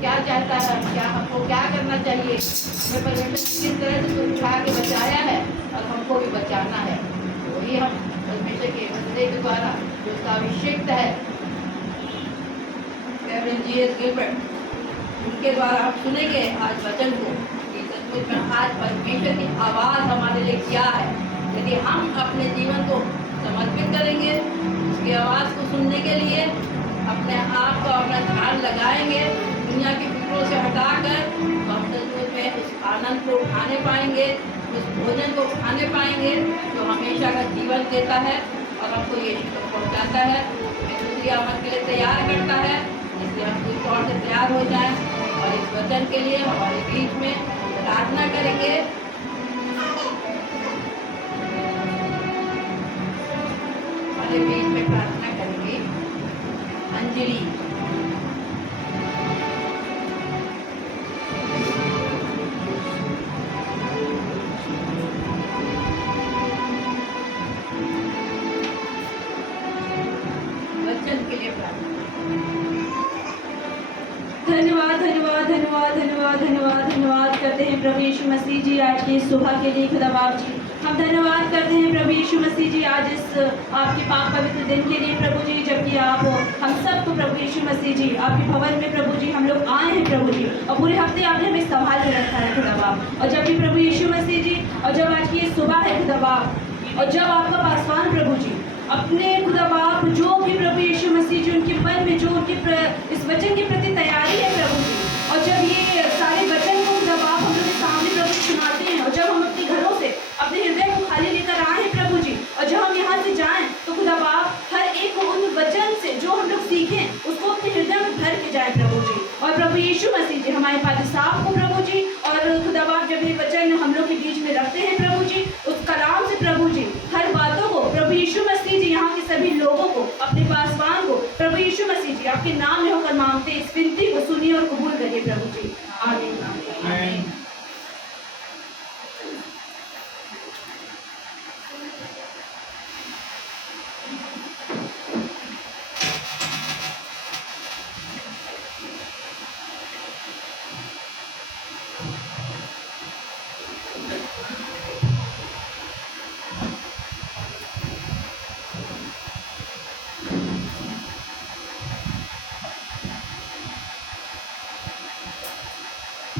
क्या चाहता है, क्या हमको क्या करना चाहिए, हमें परमेश्वर किस तरह से उठा के बचाया है और हमको भी बचाना है। वही हम परमेश्वर के वचन के द्वारा जो उसका अभिषेक है रेवरेंड जी.एस. गिलबर्ट, उनके द्वारा हम सुनेंगे आज वचन को कि सचमुच में आज परमेश्वर की आवाज़ हमारे लिए क्या है। यदि हम अपने जीवन को समर्पित करेंगे उसकी आवाज़ को सुनने के लिए, अपने आप को अपना ध्यान लगाएंगे दुनिया की फिक्रों से हटाकर, तो हम सचमुच में उस आनंद को उठाने पाएंगे, उस भोजन को खाने पाएंगे जो हमेशा का जीवन देता है और हमको यीशु तक पहुँचाता है, हमें दूसरी आमद के लिए तैयार करता है। इसलिए हम कुछ और से तैयार हो जाएं और इस वचन के लिए हमारे बीच में प्रार्थना करेंगे। हमारे बीच में प्रार्थना करेंगे अंजलि। वचन के लिए प्रार्थना। धन्यवाद धन्यवाद धन्यवाद धन्यवाद धन्यवाद धन्यवाद करते हैं प्रभु यीशु मसीह जी आज की सुबह के लिए। खुदा बाप जी हम धन्यवाद करते हैं प्रभु यीशु मसीह जी आज इस आपके पाक पवित्र दिन के लिए प्रभु जी, जबकि आप हम सबको प्रभु यीशु मसीह जी आपके भवन में प्रभु जी हम लोग आए हैं प्रभु जी, और पूरे हफ्ते आपने हमें संभाल के रखा है खुदा बाप। और जब भी प्रभु यीशु मसीह जी और जब आज की ये सुबह है खुदा बाप, और जब आपका पासवान प्रभु जी अपने खुदा बाप जो भी प्रभु यीशु मसीह जी उनके मन में जो उनके इस वचन के प्रति तैयारी है प्रभु जी, और जब ये सारे वचन को खुदा बाप हम लोग के सामने प्रभु सुनाते हैं, और जब हम अपने घरों से अपने हृदय को खाली लेकर आए हैं प्रभु जी, और जब हम यहाँ से जाएं तो खुदा बाप हर एक उन वचन से जो हम लोग सीखें उसको अपने हृदय में भर के जाए प्रभु जी। और प्रभु यीशु मसीह जी हमारे फादर साहब को प्रभु जी, और खुदा बाप जब ये वचन हम लोग के बीच में रखते हैं प्रभु जी, उस कलाम से प्रभु जी हर बातों को प्रभु यीशु मसीह जी यहाँ के सभी लोगों को अपने पासवान को प्रभु यीशु मसीह जी आपके नाम में होकर मांगते इस विनती को सुनिए और कबूल करिए प्रभु जी। आमीन आमीन।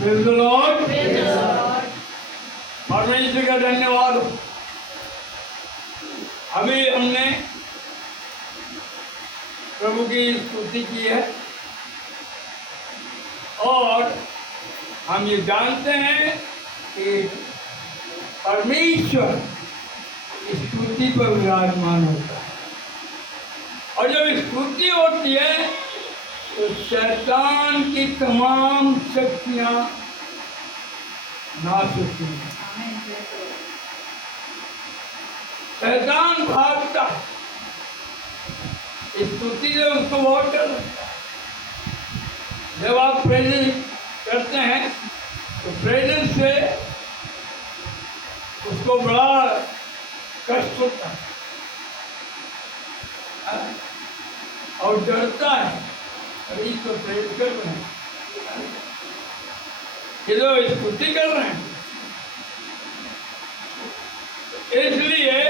Praise the Lord. परमेश्वर का धन्यवाद। अभी हमने प्रभु की स्तुति की है और हम ये जानते हैं कि परमेश्वर स्तुति पर विराजमान होता है, और जब स्तुति होती है तो शैतान की तमाम शक्तियां नाश होती हैं। शैतान भागता है, स्तुति से उसको बहुत डर लगता है। जब आप प्रेजेंस करते हैं तो प्रेजेंस से उसको बड़ा कष्ट होता है और डरता है। अभी तो प्रेज कर रहे हैं, ये तो स्तुति कर रहे हैं, इसलिए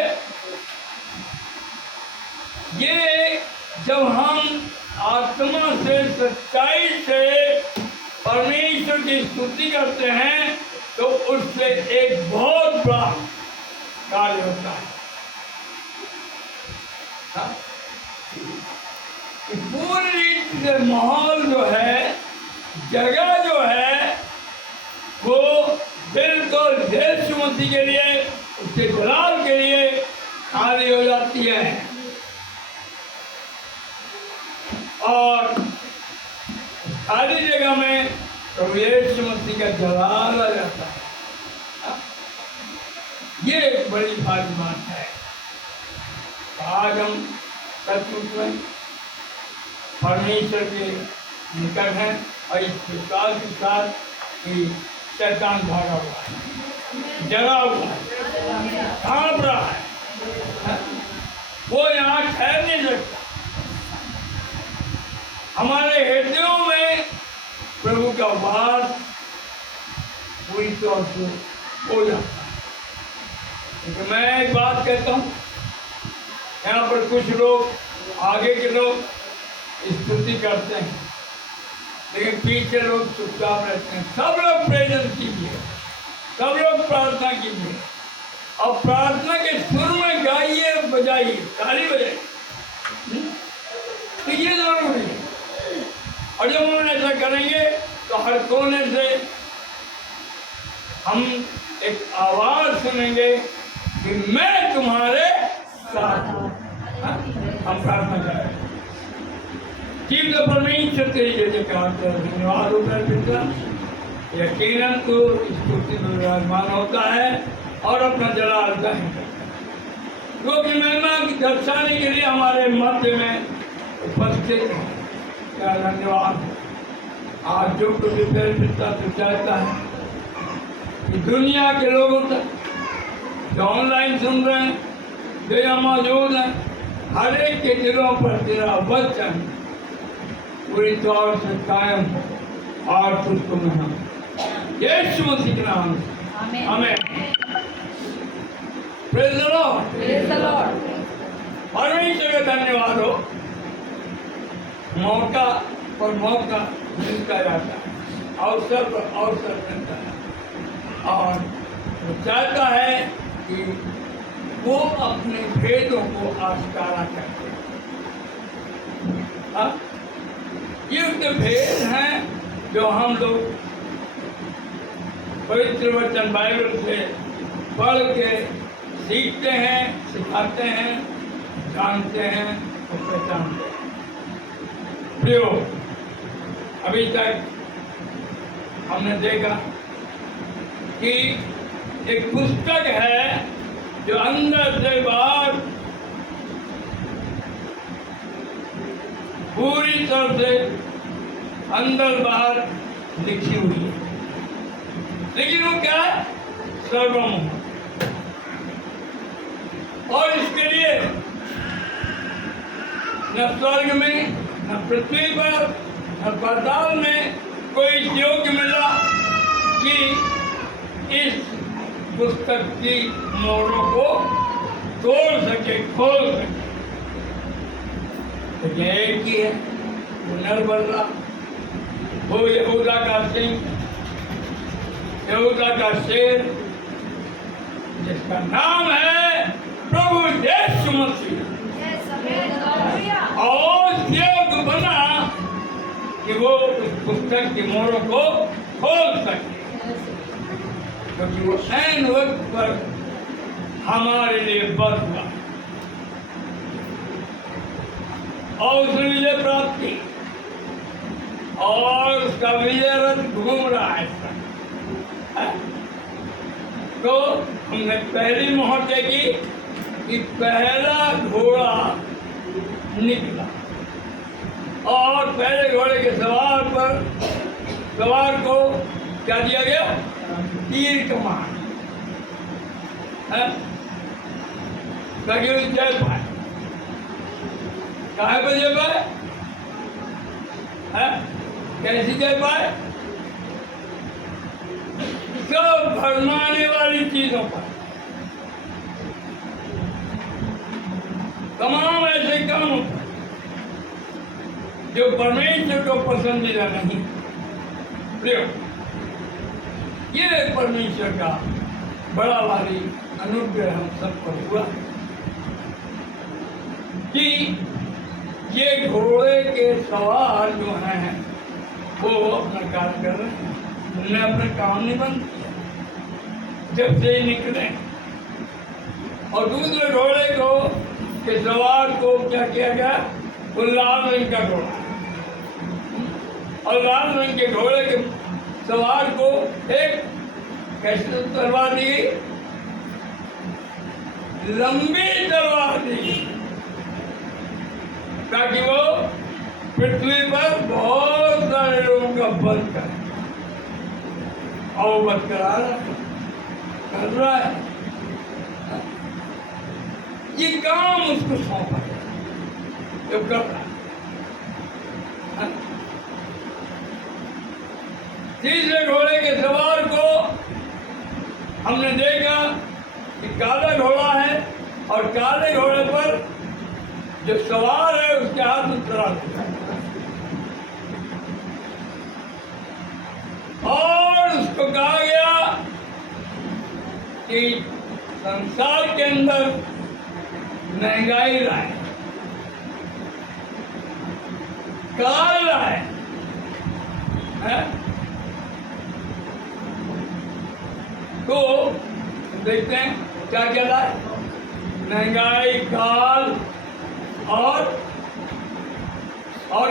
ये जब हम आत्मा से सच्चाई से परमेश्वर की स्तुति करते हैं तो उससे एक बहुत बड़ा कार्य होता है। हाँ? पूरी माहौल जो है, जगह जो है, वो बिल्कुल यीशु मसीह के लिए, उसके जलाल के लिए खाली हो जाती है और खाली जगह में प्रभु यीशु मसीह का जलाल आ जाता है। ये एक बड़ी भारी बात है। आज हम सचमुच में परमेश्वर के निकट हैं और इस विश्वास के साथ कि शैतान भागा हुआ है, डरा हुआ है, कांप रहा है, वो यहाँ ठहर नहीं सकता। हमारे हृदयों में प्रभु का वास पूरी तौर से हो जाता है। लेकिन मैं एक बात कहता हूँ, यहाँ पर कुछ लोग, आगे के लोग स्तुति करते हैं, लेकिन पीछे लोग चुपचाप रहते हैं। सब लोग प्रेजन कीजिए, सब लोग प्रार्थना कीजिए, और प्रार्थना के सुर में गाइए, बजाइए, ताली बजाइए। तो ये जरूरी है। और जब हम ऐसा करेंगे तो हर कोने से हम एक आवाज सुनेंगे कि मैं तुम्हारे साथ हूं। हम प्रार्थना करें। जीव तो परमेश्वर तेरी जयकार कर, धन्यवाद होता है पिता। यकीनन तो स्तुति में विराजमान होता है और अपना जलाल जाहिर करता है। वो अपनी महिमा दर्शाने के लिए हमारे मध्य में उपस्थित है। क्या धन्यवाद। आज जो प्रभु पिता से चाहता है कि दुनिया के लोगों तक जो ऑनलाइन सुन रहे हैं, जो यहाँ मौजूद हैं, हर एक के दिलों पर तेरा वचन पूरी तौर से कायम हो और तुझको में हम यीशु मसीह के नाम से आमीन। Praise the Lord. Praise the Lord. परमेश्वर का धन्यवाद हो। मौका पर मौका मिलता जाता है, अवसर पर अवसर मिलता है, और वो चाहता है कि वो अपने भेदों को आश्कारा करते। ये उसके भेद हैं जो हम लोग पवित्र वचन बाइबल से पढ़ के सीखते हैं, सिखाते हैं, जानते हैं और पहचानते हैं। प्रियो, अभी तक हमने देखा कि एक पुस्तक है जो अंदर से बाहर पूरी तरह से अंदर बाहर लिखी हुई है, लेकिन वो क्या है? सर्वमोह। और इसके लिए न स्वर्ग में, न पृथ्वी पर, न पाताल में कोई योग्य मिला कि इस पुस्तक की मोहरों को तोड़ सके, खोल सके। लेकिन एक ही है, वो नरबल्ला, वो यहूदा का सिंह, यहूदा का शेर, जिसका नाम है प्रभु यीशु मसीह। और योग बना कि वो उस पुस्तक की मोहरों को खोल सके, क्योंकि वो ऐन वक्त पर हमारे लिए बच हुआ और उसने विजय प्राप्त की, और उसका विजय रथ घूम रहा है। तो हमने पहली मोहर देखी कि पहला घोड़ा निकला, और पहले घोड़े के सवार को क्या दिया गया? तीर कमान, ताकि वो जय पाए। काहे पर जय पाए? कैसी जय पाए? सब भरमाने वाली चीजों पर, तमाम ऐसे कामों पर जो परमेश्वर को पसंदीदा नहीं। ये परमेश्वर का बड़ा भारी अनुग्रह हम सब पर हुआ कि ये घोड़े के सवार जो हैं वो अपना काम कर रहे हैं। उन्होंने अपना काम नहीं बंद किया जब से निकले, और दूसरे घोड़े को के सवार को क्या किया गया? वो लाल रंग का घोड़ा, और लाल रंग के घोड़े के सवार को एक कैसे तलवार दी? लंबी तलवार दी, ताकि वो पृथ्वी पर बहुत सारे लोगों का वध करे। और वध कर रहा है। ये काम उसको सौंपा है, जो कर रहा है। तीसरे घोड़े के सवार को हमने देखा कि काला घोड़ा है और काले घोड़े पर जो सवार है उसके हाथ में तराजू है और उसको कहा गया कि संसार के अंदर महंगाई लाए, काल लाए, है? तो देखते हैं क्या क्या लाए, महंगाई, काल और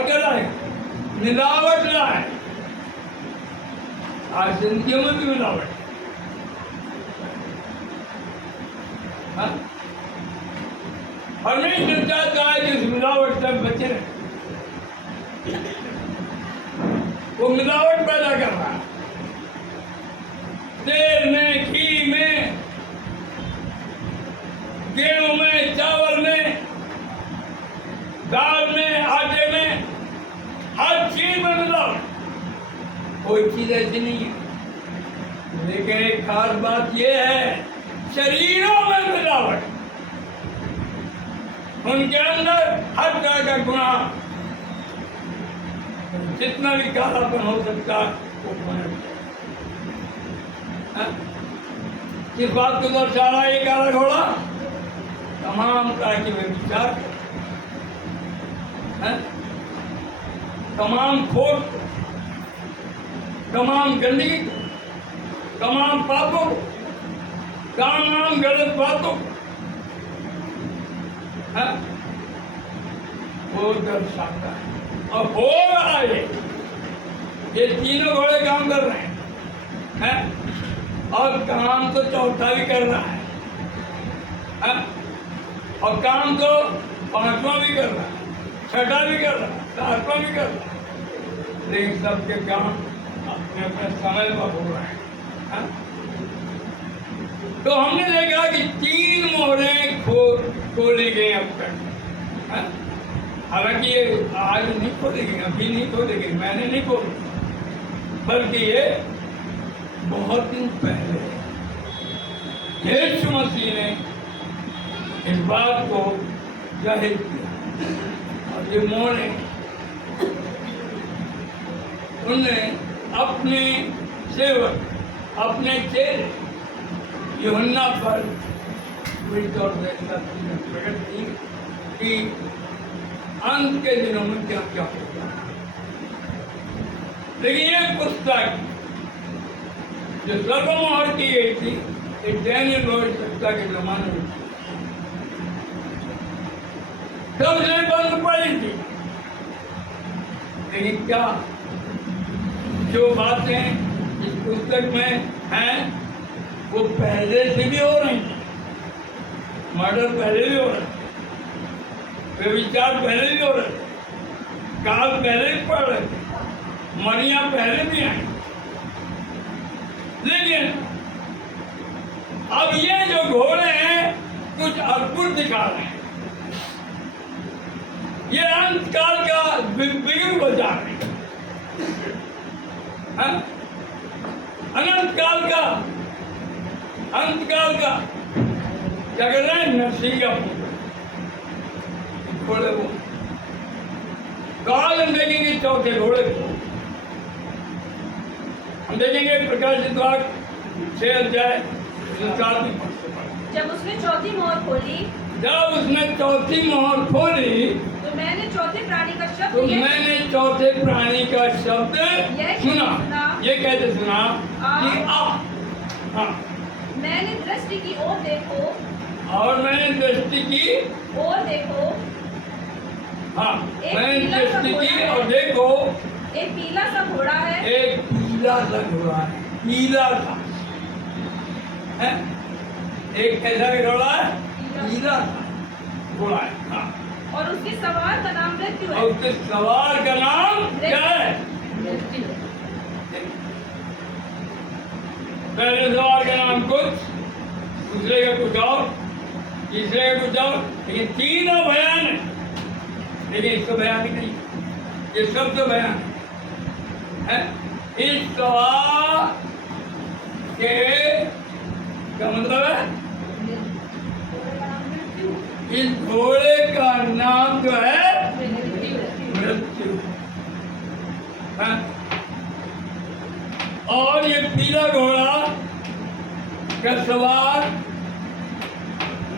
क्या लाए, मिलावट लाए। आज जिंदगी में भी मिलावट, हाँ? और नहीं दिल चाहता है कि उस मिलावट से बचे रहे, वो मिलावट पैदा कर रहा है तेल में, घी में, गेहूं में, चावल में, दाल में, आटे में, हर चीज में मिलावट। कोई चीज ऐसी नहीं है, लेकिन एक खास बात यह है, शरीरों में मिलावट, उनके अंदर हर तरह का गुनाह, जितना भी कालापन हो सकता है वो बना। किस बात को दर्शा रहा है ये काला घोड़ा? तमाम तरह के व्यभिचार, तमाम खोट, तमाम गंदगी, तमाम पापों, तमाम गलत बातों, वो दर्शाता है। और हो रहा है, ये तीनों घोड़े काम कर रहे हैं, और काम तो चौथा भी कर रहा है, और काम तो पांचवा भी कर रहा है, छठा भी कर रहा है, सातवां भी कर रहा है, लेकिन सबके काम अपने अपने समय पर हो रहे हैं। तो हमने देखा कि 3 मोहरें खोली गई अब तक। हालांकि ये आज नहीं खोली गई, अभी नहीं खोली गई, मैंने नहीं खोली, बल्कि ये बहुत दिन पहले यीशु मसीह ने इस बात को जाहिर किया। और ये मोहरें उन्होंने अपने सेवक, अपने चेले यूहन्ना पर पूरी तौर से प्रकट की कि अंत के दिनों में क्या क्या होगा। लेकिन ये पुस्तक जो सर्वमोहर की गई थी, ये डैनियल भविष्यवक्ता के जमाने में तब से बंद पड़ी थी। लेकिन क्या जो बातें इस पुस्तक में हैं वो पहले से भी हो रही थी। मर्डर पहले भी हो रहा है, व्यभिचार पहले भी हो रहे थे, काल पहले भी पड़ रहे थे, मरियां पहले भी आई। लेकिन अब ये जो घोड़े हैं कुछ अद्भुत दिखा रहे हैं। ये अंत काल का बिगिन हो जा रहे हैं, अनंत काल का, अंत काल का क्या कर रहे हैं? नरसिंह का घोड़े वो काल हम देखेंगे। चौथे घोड़े को हम देखेंगे प्रकाशित वाक्य 6 अध्याय 7 जब उसने चौथी मोहर खोली, जब उसने चौथी मोहर खोली तो मैंने चौथे प्राणी का शब्द तो मैंने चौथे प्राणी का शब्द सुना। ये कैसे सुना कि आ। हाँ, मैंने दृष्टि की ओर देखो, और मैंने दृष्टि की और देखो, हाँ, मैंने दृष्टि की और देखो एक पीला सा घोड़ा है, एक पीला सा घोड़ा है, पीला सा है। एक कैसा घोड़ा है? पीला सा घोड़ा है। हाँ, और उसके सवार का नाम मृत्यु है। और उसके सवार का नाम क्या है? पहले सवार का नाम कुछ, दूसरे का कुछ और, तीसरे का कुछ और, लेकिन तीनों बयान है। लेकिन इसको बयान ही नहीं, ये सब तो बयान है। इस सवार के क्या मतलब है? इस घोड़े का नाम जो है मृत्यु। हाँ? और ये पीला घोड़ा का सवार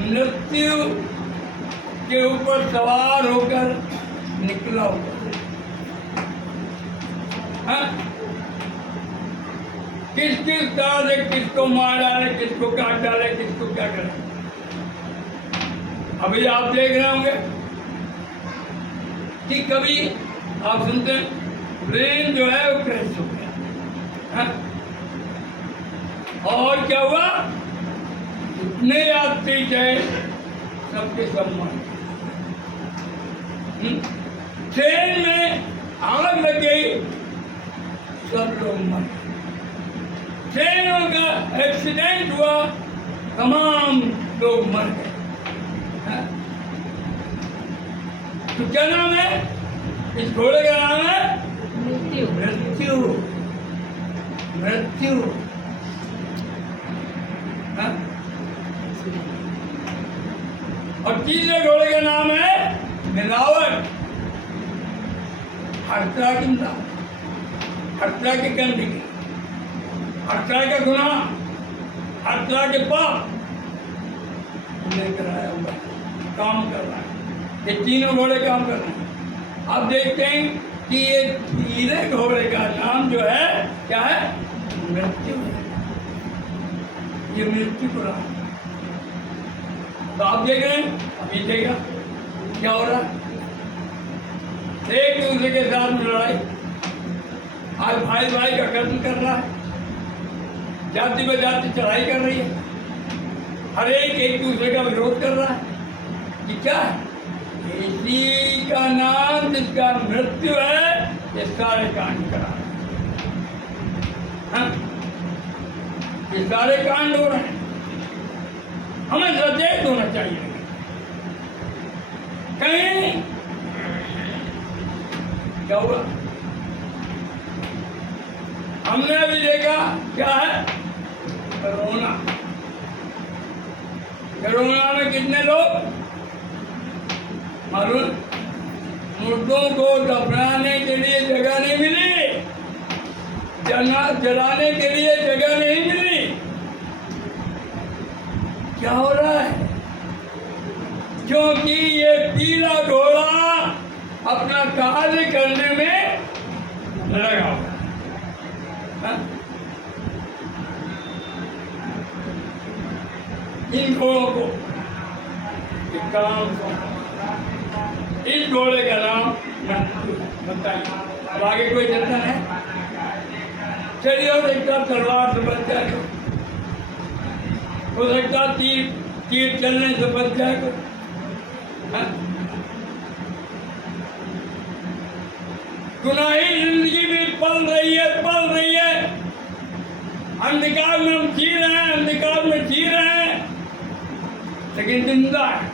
मृत्यु के ऊपर सवार होकर निकला हुआ। हाँ? किस किस तरह से किसको मार डाले, किसको काट डाले, किसको क्या करे। अभी आप देख रहे होंगे कि कभी आप सुनते हैं ट्रेन जो है वो क्रैश हो गया। हाँ? और क्या हुआ? इतने यात्री गए, सबके सब मर गए। ट्रेन में आग लग गई, सब लोग मर गए। ट्रेनों का एक्सीडेंट हुआ, तमाम लोग मर गए। हाँ? तो क्या नाम है इस घोड़े का? नाम है मृत्यु। मृत्यु। मृत्यु। हाँ? और तीसरे घोड़े का नाम है मिलावट। हर तरह की मिलावट, हर तरह की गंदगी, हर तरह का गुनाह, हर तरह के पाप लेकर आया हुआ काम कर रहा है। ये तीनों घोड़े काम कर रहे हैं। आप देखते हैं कि ये पीले घोड़े का नाम जो है क्या है? मृत्यु है। ये मृत्यु को रहा। तो आप देख रहे हैं अभी देखा क्या हो रहा है। एक दूसरे के साथ में लड़ाई, आज भाई भाई का कत्ल कर रहा है, जाति पे जाति चढ़ाई कर रही है, हर एक दूसरे का विरोध कर रहा है। कि क्या है? इसी का नाम जिसका मृत्यु है, ये सारे कांड करा रहे हैं। ये सारे कांड हो रहे हैं। हमें सचेत होना चाहिए। कहीं क्या हुआ? हमने अभी देखा क्या है? कोरोना। कोरोना में कितने लोग मालूम? मुर्दों को दफनाने के लिए जगह नहीं मिली, जलाने के लिए जगह नहीं मिली। क्या हो रहा है? क्योंकि ये पीला घोड़ा अपना कार्य करने में लगा हुआ है। इन घोड़ों को एक काम, इस घोड़े का नाम बताइए। अब आगे कोई जतन है? चलिए हो सकता तलवार से बच जाए, हो सकता तीर चलने से बच जाए। गुनाही जिंदगी भी पल रही है। अंधकार में हम जी रहे हैं, अंधकार में जी रहे हैं, लेकिन जिंदा है।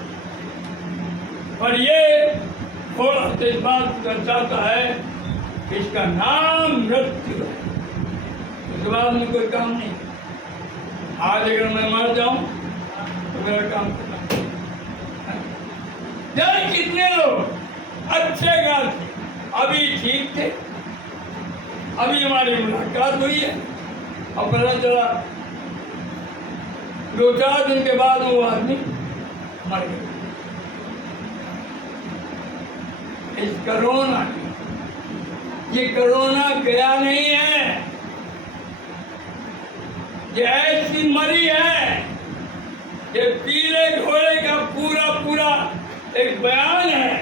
पर ये थोड़ा सा इस बात दर्शाता है कि इसका नाम मृत्यु है। इसके बाद में कोई काम नहीं। आज अगर मैं मर जाऊं तो मेरा काम करना। यार कितने लोग अच्छे खासे अभी ठीक थे, अभी हमारी मुलाकात हुई है और पता चला 2-4 दिन के बाद वो आदमी मर गया। इस कोरोना, ये कोरोना गया नहीं है, ये ऐसी मरी है। ये पीले घोड़े का पूरा एक बयान है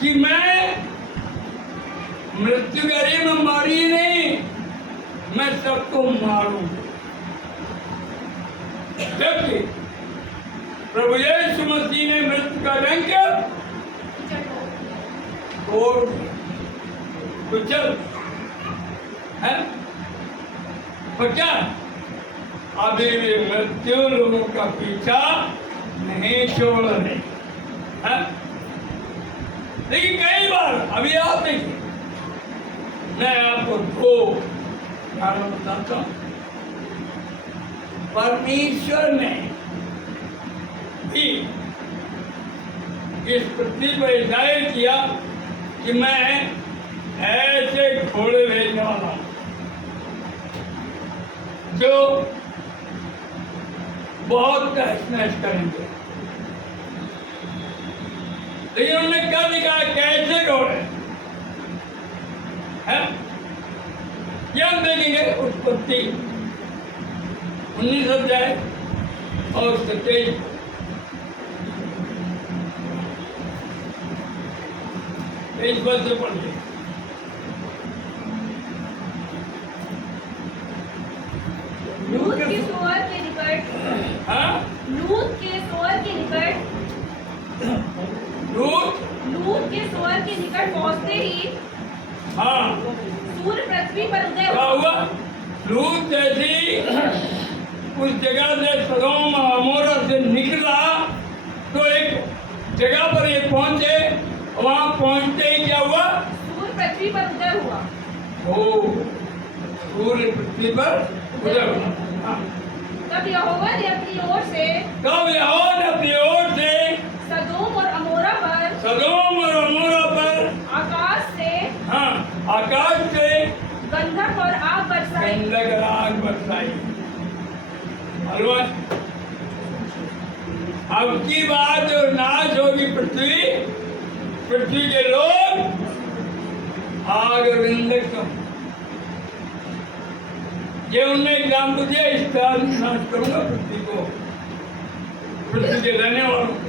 कि मैं मृत्यु गरी में मारी नहीं, मैं सबको मारूंगा। जबकि प्रभु यीशु मसीह ने मृत्यु का डंक तोड़ कुचल है। पर क्या अभी भी मृत्यु लोगों का पीछा नहीं छोड़ रही है। लेकिन कई बार अभी आप देखिए मैं आपको दो कारण बताता हूँ। परमेश्वर ने भी इस पृथ्वी पर जाहिर किया कि मैं ऐसे घोड़े भेजने वाला हूँ जो बहुत तहस नहस करेंगे। लेकिन उन्होंने कर दिखाया कैसे घोड़े हैं, ये हम देखेंगे। उत्पत्ति 19 अध्याय और 23 पद से पढ़िए। लूत के सोअर के निकट, हाँ? लूत के सोअर के निकट, लूत के सोअर के निकट पहुंचते ही हाँ, सूर्य पृथ्वी पर उदय क्या हुआ। हुआ? लूत जैसी उस जगह से सदोम और अमोरा से निकला तो एक जगह पर ये पहुंचे। वहां पहुंचते ही क्या हुआ? सूर्य पृथ्वी पर उदय हुआ। ओ, सूर्य पृथ्वी पर उदय हुआ। हाँ। तब यहोवा ने अपनी ओर से तब यहोवा ने अपनी ओर से सदोम और अमोरा पर, सदोम और अमोरा पर, आकाश से, हाँ, आकाश से गंधक और आग बरसाई। गंधक और आग बरसाई। मालूम? अब की बात जो नाश होगी पृथ्वी, पृथ्वी के लोग आग और गंधक को, ये उन्होंने एग्जाम को दिया, इस तरह नाश करूंगा पृथ्वी को, पृथ्वी के रहने वालों को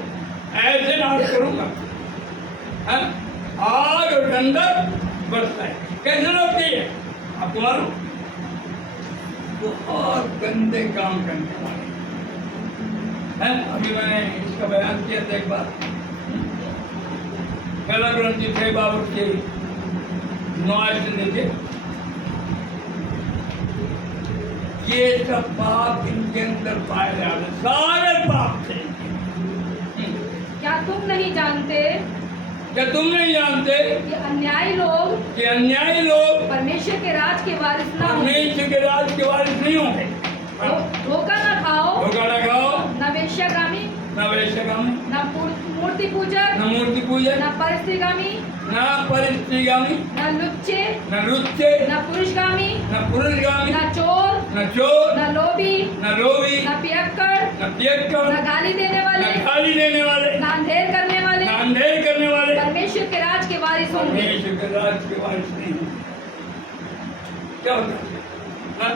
ऐसे नाश करूंगा। हाँ? आग और गंधक बरसाए। कैसे लगती है आपको मालूम? बहुत गंदे काम करने वाले हैं। अभी मैंने इसका बयान किया था एक बार। पहला ग्रंथी थे बाबू के 9 से लेके ये सब पाप इनके अंदर पाए जाते, सारे पाप थे। क्या तुम नहीं जानते क्या तुम नहीं जानते कि अन्यायी लोग कि अन्यायी लोग परमेश्वर के राज के वारिस न होंगे? परमेश्वर के राज के वारिस नहीं होंगे। धोखा न खाओ, धोखा न खाओ, न वेश्यागामी, न वैश्यगामी, न मूर्ति पूजक, न मूर्ति पूजक, न परस्त्रीगामी, न परिस्त्रीगामी, न लुच्चे, न रुच्चे, न पुरुषगामी, न पुरुषगामी, न चोर, न चोर, न लोभी, न लोभी, न पियक्कड़, न पियक्कड़, न गाली देने वाले, न गाली देने वाले, न अंधेर करने वाले न अंधेर करने वाले परमेश्वर के राज के वारिस होंगे। परमेश्वर के राज के वारिस नहीं होंगे। क्या होता है? हाँ?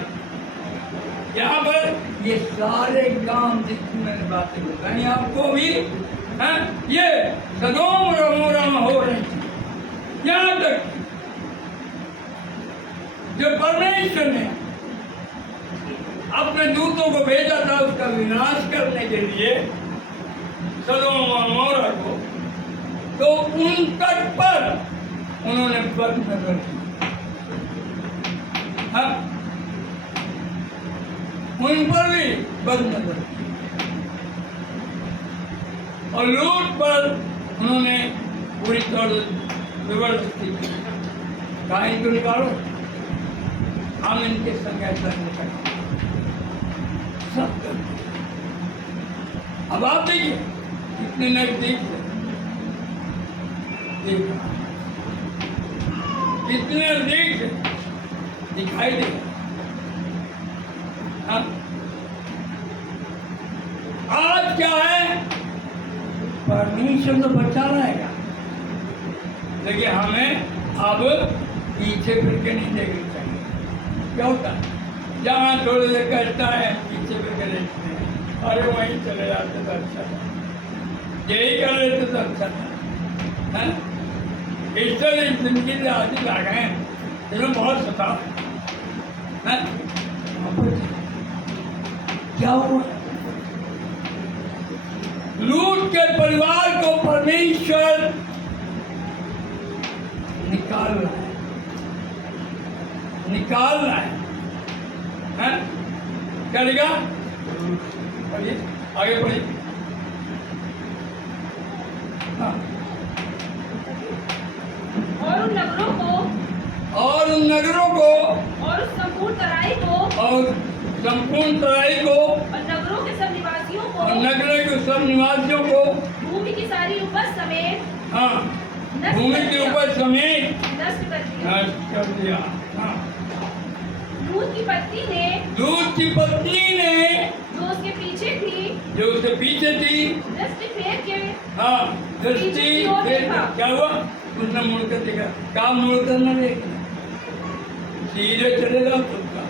यहाँ पर ये सारे काम जितनी मैंने बातें बताई आपको भी, हैं, ये सदोम और अमोरा में हो रही थी। यहाँ तक जो परमेश्वर ने अपने दूतों को भेजा था उसका विनाश करने के लिए सदोम और अमोरा को, तो उन तक पर उन्होंने बद नजर की। हाँ? उन पर भी बद नजर की और लूट पर उन्होंने पूरी तरह जबरदस्ती की। कहा इनको निकालो, हम इनके संग ऐसा नहीं करते। सब कर दिया। अब आप देखिए कितने नजदीक से देखा, कितने नजदीक से दिखाई दे। हाँ? आज क्या है? परमेश्वर तो बचा रहेगा, लेकिन हमें अब पीछे फिर के नहीं देखना चाहिए। क्या होता है? जहाँ थोड़ी देर करता है पीछे फिर के देखते हैं, अरे वहीं चले जाते तो अच्छा था, यही कर लेते तो अच्छा था। है? इस तरह जिंदगी से आदि आ गए, इन्हें बहुत सता है। क्या हुआ? लूट के परिवार को परमेश्वर निकाल रहा है, निकाल रहा है। हैं? क्या लिखा? पढ़िए, आगे पढ़िए। हाँ। और उन नगरों को और उन नगरों को और उस संपूर्ण तराई को और संपूर्ण तराई को और नगरों के सब निवासियों को और नगर के सब निवासियों को भूमि की सारी उपज समेत हाँ नष्ट भूमि कर के दिया। ऊपर समेत नष्ट कर दिया। नष्ट कर दिया। हाँ दूध की पत्नी ने दूध की पत्नी ने जो उसके पीछे थी जो उससे पीछे थी दृष्टि फेर के हाँ दृष्टि पीछे की ओर फिर देखा। क्या हुआ उसने मुड़कर देखा क्या मुड़कर न देखा सीधे चले जाओ तुमका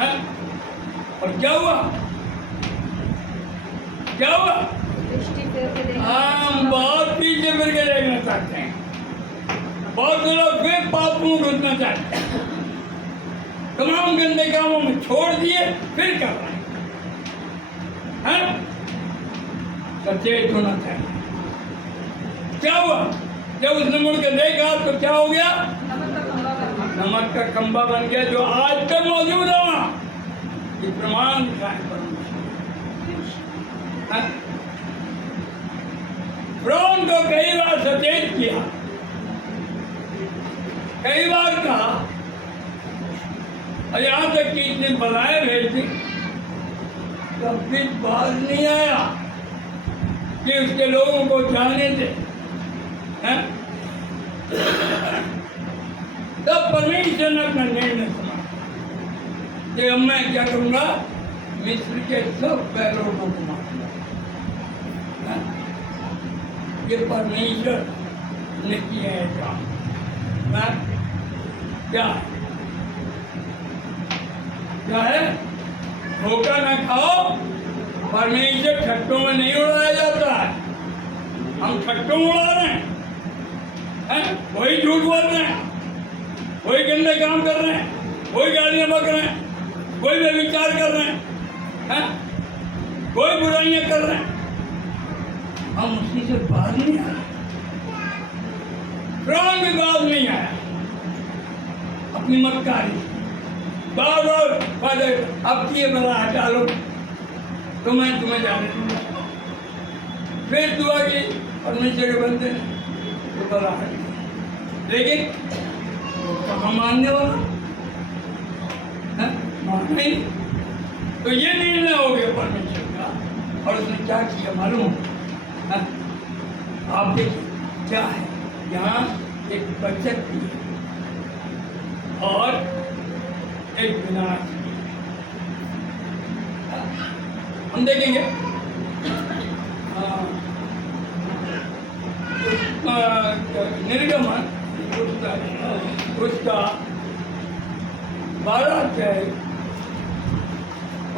है? और क्या हुआ क्या हुआ दृष्टि फेर के देखा। हम बहुत पीछे फिर के देखना चाहते हैं बहुत से लोग फिर पाप में घुसना चाहते हैं तमाम गंदे कामों में छोड़ दिए फिर कर रहे हैं सचेत होना चाहिए क्या हुआ जब उसने मुड़ के देखा तो क्या हो गया नमक का खंभा बना। नमक का खंभा बन गया जो आज तक मौजूद है वहां ये प्रमाण दिखाए फिरौन को कई बार सचेत किया कई बार कहा और यहाँ तक कि इतने बलाएं भेज दी तब भी बात नहीं आया कि उसके लोगों को जाने दे हैं? तब परमेश्वर ने अपना निर्णय सुना कि अब मैं क्या करूंगा मिस्र के सब पैरों को घुमाऊंगा हैं? ये परमेश्वर ने किया है काम क्या क्या है धोखा ना खाओ परमेश्वर ठट्टों में नहीं उड़ाया जाता है हम ठट्टों में उड़ा रहे हैं वही झूठ बोल रहे हैं वही गंदे काम कर रहे हैं वही गालियां बक रहे हैं कोई व्यभिचार कर रहे हैं कोई बुराइयां कर रहे हैं हम उसी से बाहर नहीं आ रहे फिरौन भी बात नहीं आया अपनी मक्कारी बार बार अब किए बना हटा लो तो मैं तुम्हें जाने दूंगा फिर दुआ की परमेश्वर के बंदे तो बड़ा हट लेकिन वो कहाँ मानने वाला मानना ही तो ये निर्णय हो गया परमेश्वर का और उसने क्या किया मालूम है? आप देखिए क्या है यहाँ एक बचत की है और एक विनाश हम देखेंगे निर्गमन उसका 12 अध्याय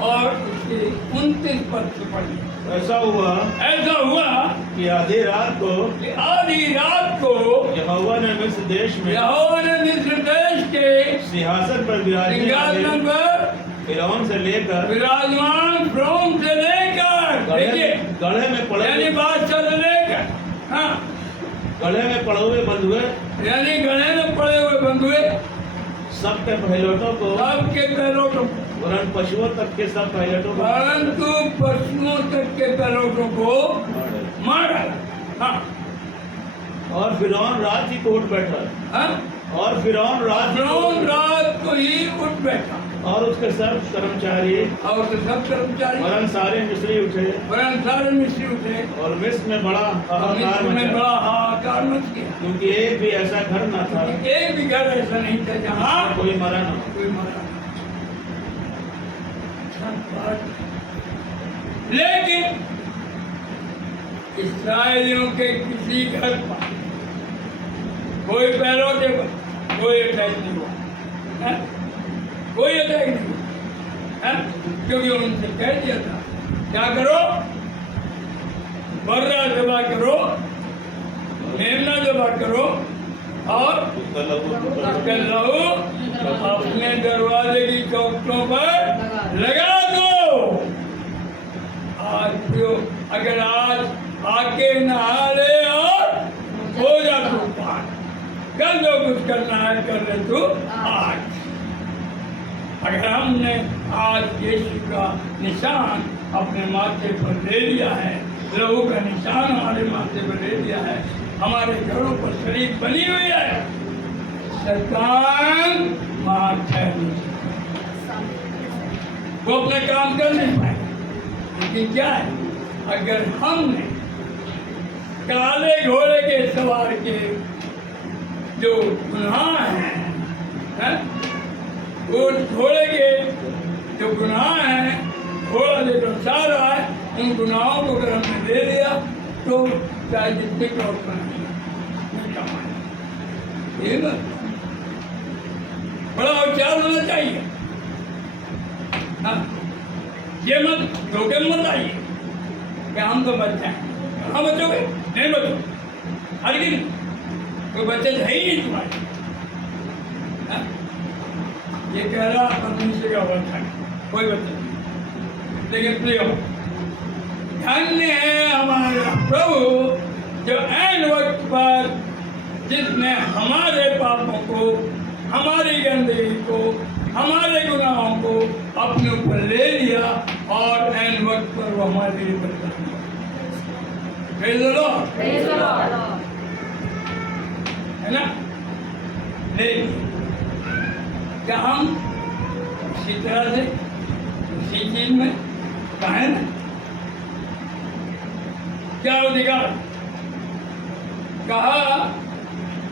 और उसके 29 पद से पढ़िए ऐसा हुआ कि आधी रात को यहोवा ने मिस्र देश में यहोवा ने मिस्र देश के सिंहासन पर सिंहासन पर फिरौन से लेकर विराजमान फिरौन से लेकर देखिए गढ़े में पड़े यानी बादशाह से लेकर हाँ गढ़े में पड़े हुए बंधुए यानी गले में पड़े हुए बंधुए सबके पहलोटों को सबके पैरोटों वरन पशुओं तक के सब पहलोटों को परंतु पशुओं तक के पैरोटों को मार डाला हाँ और फिरौन रात ही को उठ बैठा हाँ और फिरौन रात फिरौन रात को ही उठ बैठा और उसके सब कर्मचारी और तो सब कर्मचारी वरन सारे मिस्री उठे वरन सारे मिस्री उठे और मिस्र में बड़ा हाहाकार मिस्र में मचा बड़ा हाहाकार मच गया क्योंकि एक भी ऐसा घर न था एक भी घर ऐसा नहीं था जहाँ कोई मरा न हो। कोई मारा लेकिन इसराइलियों के किसी घर पर कोई पैरों के पर कोई अटैक नहीं हुआ है? कोई अटैक नहीं हुआ है? क्योंकि उनसे कह दिया था क्या करो बर्रा जबा करो मेमना जबा करो और उसका लहू अपने दरवाजे की चौखटों पर लगा दो आज जो अगर आज आके नहा ले और हो जा तू पार कल जो कुछ करना है कर ले तू आज अगर हमने आज यीशु का निशान अपने माथे पर ले लिया है लहू का निशान हमारे माथे पर ले लिया है हमारे घरों पर शरीर बनी हुई है शैतान वहाँ ठहर नहीं सकता। वो अपना काम कर नहीं पाए। लेकिन क्या है, अगर हमने काले घोड़े के सवार के जो गुनाह हैं, वो घोड़े के जो गुनाह हैं, घोड़ा जो दर्शा रहा है, उन गुनाहों को अगर हमने ले लिया तो चाहे जितने क्रॉस बनाए ये ना बड़ा होशियार होना चाहिए। हाँ, ये मत धोखे मत आइए कि हम तो बच जाए। कहाँ बचोगे? नहीं बचो। हर दिन कोई बच्चे है ही नहीं तुम्हारे। हाँ? ये कह रहा परमेश्वर का वचन है, कोई बच्चा नहीं। लेकिन प्रिय धन्य है हमारा प्रभु जो ऐन वक्त पर जिसने हमारे पापों को, हमारी गंदगी को, हमारे गुनाहों को अपने ऊपर ले लिया और ऐन वक्त पर वो हमारे लिए बलिदान दिया। Praise the Lord। है ना? लेकिन क्या हम इसी तरह से उसी चीज में कायम है? क्या अधिकार कहा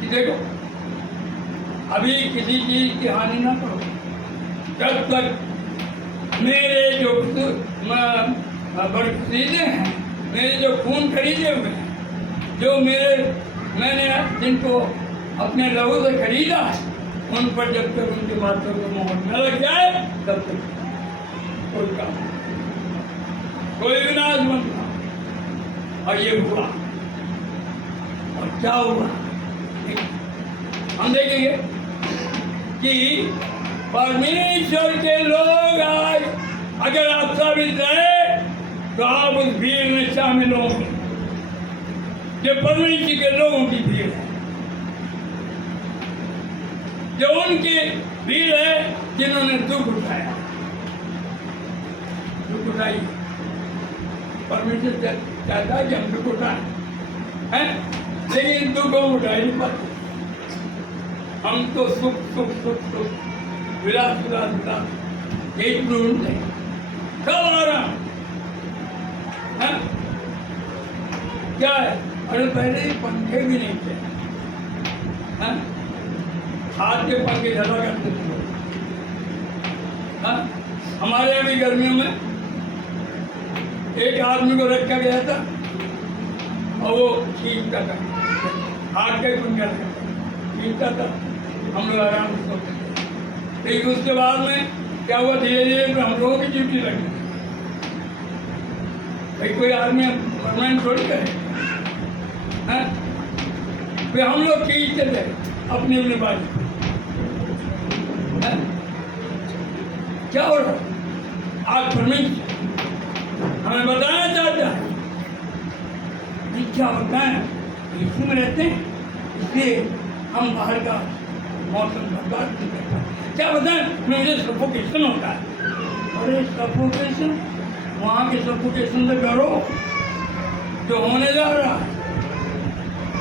कि देखो अभी किसी चीज की हानि ना करो जब तक मेरे जो बरसीदे हैं, मेरे जो खून खरीदे हुए हैं, जो मैंने जिनको अपने लहू से खरीदा है, उन पर जब तक उनके बातों को मोहर न लग जाए तब तक कोई काम नहीं, कोई विनाश मत था। और ये हुआ। और क्या हुआ हम देखेंगे कि परमेश्वर के लोग आज अगर आप साबित रहे तो आप उस भीड़ में शामिल होंगे जो परमेश्वर के लोगों की भीड़ है, जो उनकी भीड़ है जिन्होंने दुख उठाया, दुख उठाई। परमेश्वर चाहता है कि हम दुख उठाए हैं, लेकिन दुख उठाई नहीं पाते। हम तो सुख सुख सुख सुख विलास विलास विलास यही ढूंढते हैं। कब आ रहा है? क्या है? अरे पहले ही पंखे भी नहीं थे, हाथ के पंखे ज़्यादा करते थे। हमारे यहाँ भी गर्मियों में एक आदमी को रखा गया था और वो खींचता था, हाथ का ही पंखा खींचता था, हम लोग आराम से सोते थे। लेकिन उसके बाद में क्या हुआ, धीरे धीरे हम लोगों की ड्यूटी लगी। भाई कोई आदमी परमानेंट थोड़ी करे, फिर हम लोग खींचते थे अपनी अपनी बाजू। क्या हो रहा आज परमेश्वर हमें बताना चाहता है? नहीं, क्या बताएं, यीशु में रहते हैं इसलिए हम बाहर का मौसम बर्बाद नहीं करता। क्या बताएं, मुझे सफोकेशन होता है। अरे सफोकेशन, वहाँ के सफोकेशन से करो जो होने जा रहा है।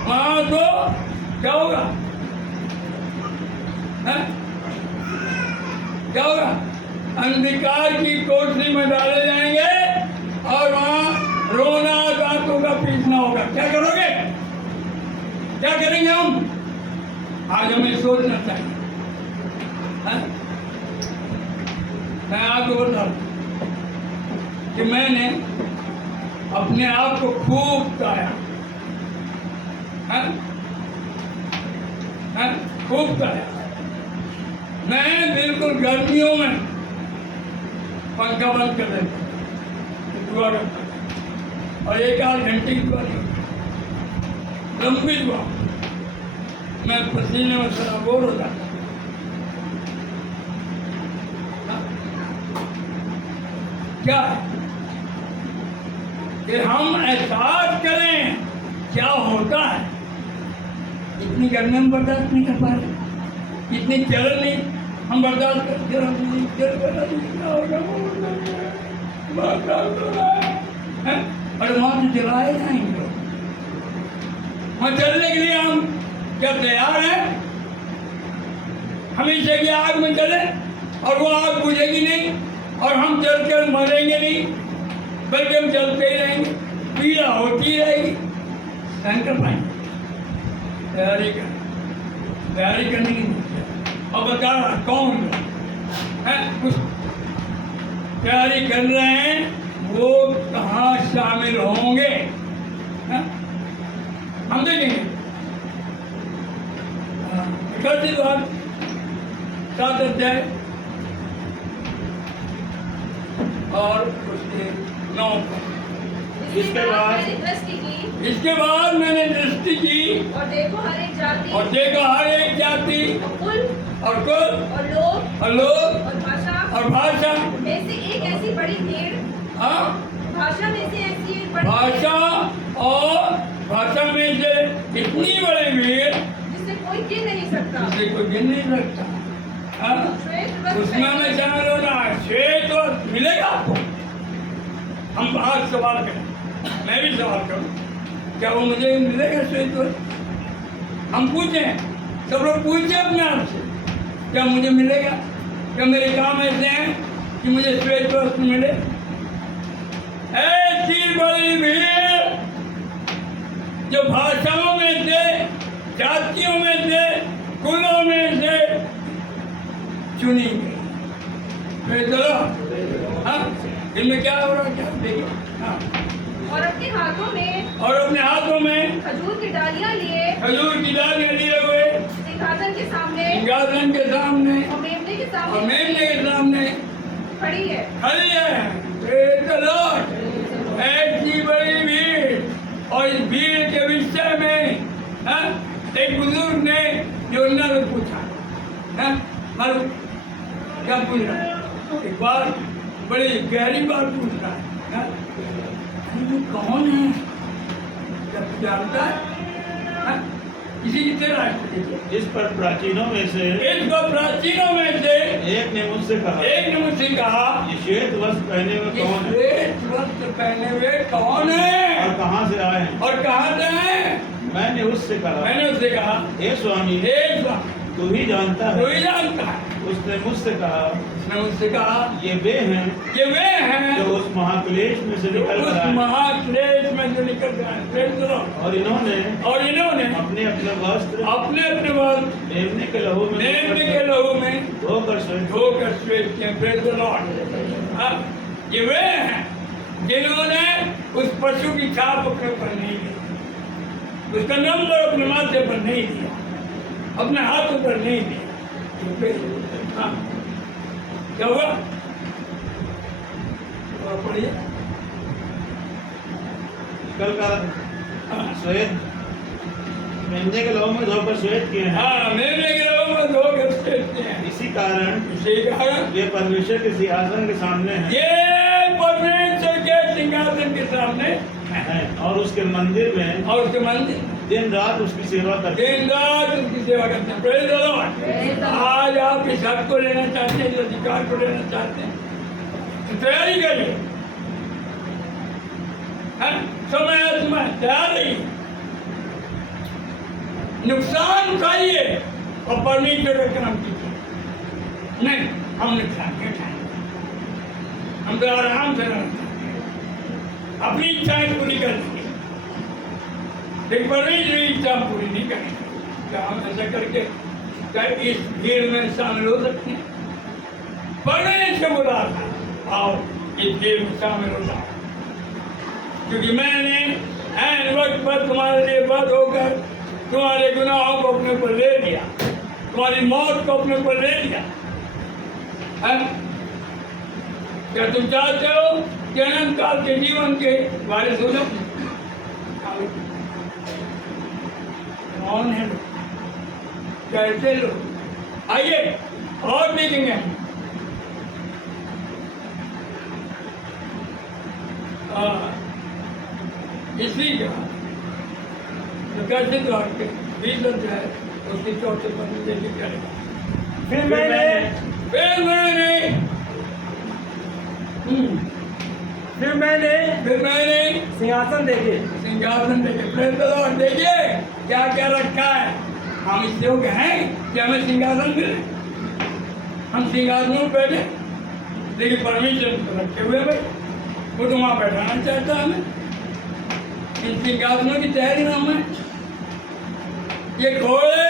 वहाँ तो क्या होगा? क्या होगा? अंधकार की कोठरी में डाले जाएंगे और वहाँ रोना दांतों का पीसना होगा। क्या करोगे? क्या करेंगे हम? आज हमें सोचना चाहिए। मैं आपको बता दूं कि मैंने अपने आप को खूब ताया, खूब ताया। मैं बिल्कुल गर्मियों में पंखा बंद कर देता, दुआ करता और 1-8 घंटे की दुआ नहीं होती, लंबी दुआ। मैं पसीने में सराबोर हो जाता। क्या है कि हम एहसास करें क्या होता है। इतनी गर्मी हम बर्दाश्त नहीं कर पा रहे, इतनी जलन नहीं हम बर्दाश्त करते हैं। और वहाँ से जलाए जाएंगे। वहाँ चलने के लिए हम क्या तैयार हैं? हमेशा की आग में चले और वो आग बुझेगी नहीं और हम जलकर मरेंगे नहीं, बल्कि हम जलते ही रहेंगे, पीड़ा होती रहेगी। सहन कर पाएंगे? तैयारी करने की। और बता रहा कौन है कुछ तैयारी कर रहे हैं, वो कहाँ शामिल होंगे, है? हम देखेंगे। इकतीस बार 7 अध्याय और उसके 9। इसके बाद मैंने दृष्टि की, इसके बाद मैंने दृष्टि की और देखो हर एक जाति और देखा हर एक जाति और कुल और कुल और लोग और भाषा में से एक ऐसी बड़ी भीड़, हाँ? भाषा में से ऐसी एक बड़ी भाषा और भाषा में से इतनी बड़ी भीड़ जिससे कोई गिन नहीं सकता। जिसे कोई गिन नहीं सकता, हाँ? श्वेत वस्त्र उसमें मैं शामिल होना है। श्वेत वस्त्र मिलेगा आपको? हम आज सवाल करें, मैं भी सवाल करूं, क्या वो मुझे मिलेगा श्वेत वस्त्र? हम पूछें, सब लोग पूछे अपने आप से, क्या मुझे मिलेगा? क्या मेरे काम ऐसे हैं कि मुझे श्वेत वस्त्र मिले? ऐसी बड़ी भीड़ जो भाषाओं में से, जातियों में से, कुलों में से चुनी गई। हाँ, इनमें क्या हो रहा है, क्या देखिए। हाँ, और अपने हाथों में खजूर की डालियां लिए हुए सिंहासन के सामने सिंहासन के सामने और मेमने के और मेमने के सामने खड़ी है। Praise the Lord। ऐसी बड़ी भीड़, और इस भीड़ के विषय में, हाँ, एक बुजुर्ग ने योजना में पूछा, हाँ, मालूम क्या पूछ रहा है? एक बार बड़ी गहरी बात पूछ रहा है, हाँ? तू कौन है? क्या तू जानता है? हाँ? किसी की तेरा इस पर प्राचीनों में से एक ने मुझसे कहा, ये श्वेत वस्त्र पहने हुए कौन है? श्वेत वस्त्र पहने हुए कौन है और कहाँ से आए हैं? और कहाँ से हैं? मैंने उससे कहा, हे स्वामी, तू ही जानता तू है। ही जानता है। उसने मुझसे कहा, ये वे हैं जो उस महाक्लेश में से निकल उस कर आए। महाक्लेश में जो निकल कर आए। Praise the Lord। और इन्होंने अपने अपने वस्त्र वस्त्र मेमने के लहू में धोकर श्वेत किए। Praise the Lord। हाँ, ये वे हैं जिन्होंने उस पशु की छाप अपने ऊपर नहीं दी, उसका नंबर अपने माथे पर नहीं दिया, अपने हाथों पर नहीं दिया। हाँ, क्या हुआ? पढ़िए। कल का श्वेत मेमने के लहू में धोकर श्वेत किए हैं। हाँ, मेमने के लहू में धोकर श्वेत किए हैं। इसी कारण ये ये परमेश्वर के सिंहासन के सामने है परमेश्वर के सिंहासन के सामने है और उसके मंदिर में दिन रात उसकी सेवा करते हैं। Praise the Lord। आज आप इस हक को लेना चाहते हैं, इस अधिकार को लेना चाहते हैं, तो तैयारी करिए। समय तैयार रहिए, नुकसान उठाइए और परमेश्वर का काम कीजिए। नहीं, हम नुकसान नहीं उठाएंगे, हम तो आराम से रहना चाहते हैं, अपनी इच्छाएं पूरी कर देंगे, लेकिन परमेश्वर की इच्छा पूरी नहीं करेंगे। क्या हम ऐसा करके क्या इस भीड़ में शामिल हो सकते हैं? परमेश्वर बोला था, आओ इस भीड़ में शामिल हो जाओ, क्योंकि मैंने ऐन वक्त पर तुम्हारे लिए बद होकर तुम्हारे गुनाहों को अपने ऊपर ले लिया, तुम्हारी मौत को अपने ऊपर ले लिया। क्या तुम चाहते हो कि अनंत काल के जीवन के वारिस हो जाओ? कौन है लोग, कैसे लोग? आइए और देखेंगे हम। इसी का जो कैसे द्वार के 20 अध्याय उसके 4 पद में देखिए क्या लिखा। फिर मैंने सिंहासन देखे। Praise the Lord। देखिए क्या क्या रखा है। हम इस योग्य हैं कि हमें सिंहासन मिले? हम सिंहासनों पे बैठे, लेकिन परमेश्वर तो रखे हुए भाई, वो तो वहाँ बैठाना चाहता है हमें। इन सिंहासनों की तैयारी में हमें, ये घोड़े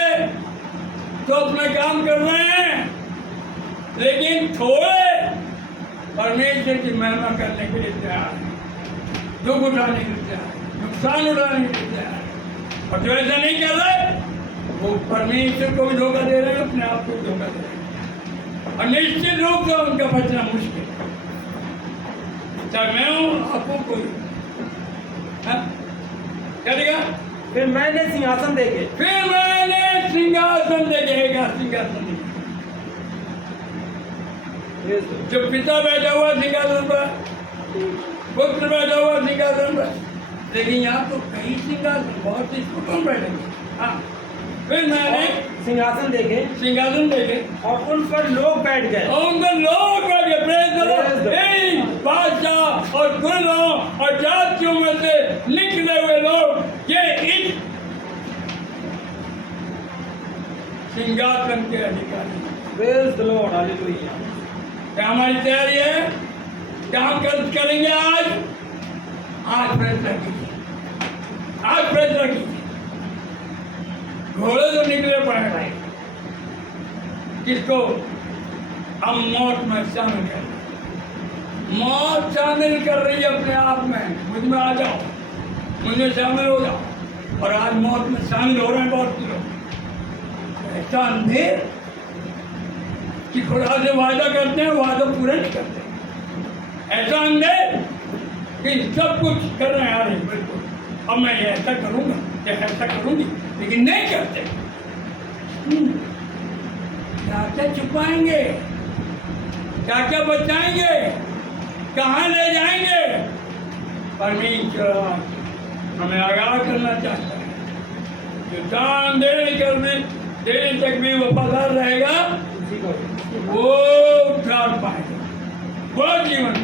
तो अपना काम कर रहे हैं, लेकिन थोड़े परमेश्वर की महिमा करने के लिए तैयार है, दुख उठाने के लिए तैयार है, नुकसान उठाने के लिए तैयार है। और जो ऐसा नहीं कर रहे वो परमेश्वर को भी धोखा दे रहे हैं, अपने आप को भी धोखा दे रहे हैं, और निश्चित रूप से उनका बचना मुश्किल है। चाहे मैं हूँ, आपको कोई क्या देगा? फिर मैंने सिंहासन देखे, फिर मैंने सिंहासन देखेगा, सिंहासन देखे। जो पिता बैठा हुआ सिंहासन पर, पुत्र बैठा हुआ सिंहासन पर, लेकिन यहाँ तो कई सिंहासन, बहुत सी कुटुंब बैठेंगे। हाँ, फिर मैंने सिंहासन देखे सिंहासन देखे और उन पर लोग बैठ गए, और उन पर लोग बैठे, प्रेज़ द लॉर्ड। कई बादशाह और कुलों और जातियों में से निकले हुए लोग ये इस सिंहासन के अधिकारी। Praise the Lord, hallelujah. क्या हमारी तैयारी है? क्या हम करेंगे आज? आज फैसला कीजिए, आज फैसला कीजिए। घोड़े तो निकले पड़े भाई, किसको? हम मौत में शामिल कर रहे हैं। मौत शामिल कर रही है अपने आप में, मुझ में आ जाओ, मुझ में शामिल हो जाओ। और आज मौत में शामिल हो रहे हैं बहुत से लोग। ऐसा अंधेर कि खुदा से वादा करते हैं, वादा पूरे नहीं करते। ऐसा अंधेर कि सब कुछ कर रहे हैं, अरे बिल्कुल अब मैं ये ऐसा करूँगा, ये ऐसा करूँगी, लेकिन नहीं करते। क्या क्या छुपाएंगे, क्या क्या बचाएंगे, कहाँ ले जाएंगे? परमेश्वर हमें आगाह करना चाहता है। जो दान देने तक भी वफादार रहेगा, वो उद्धार पाएगा, वो जीवन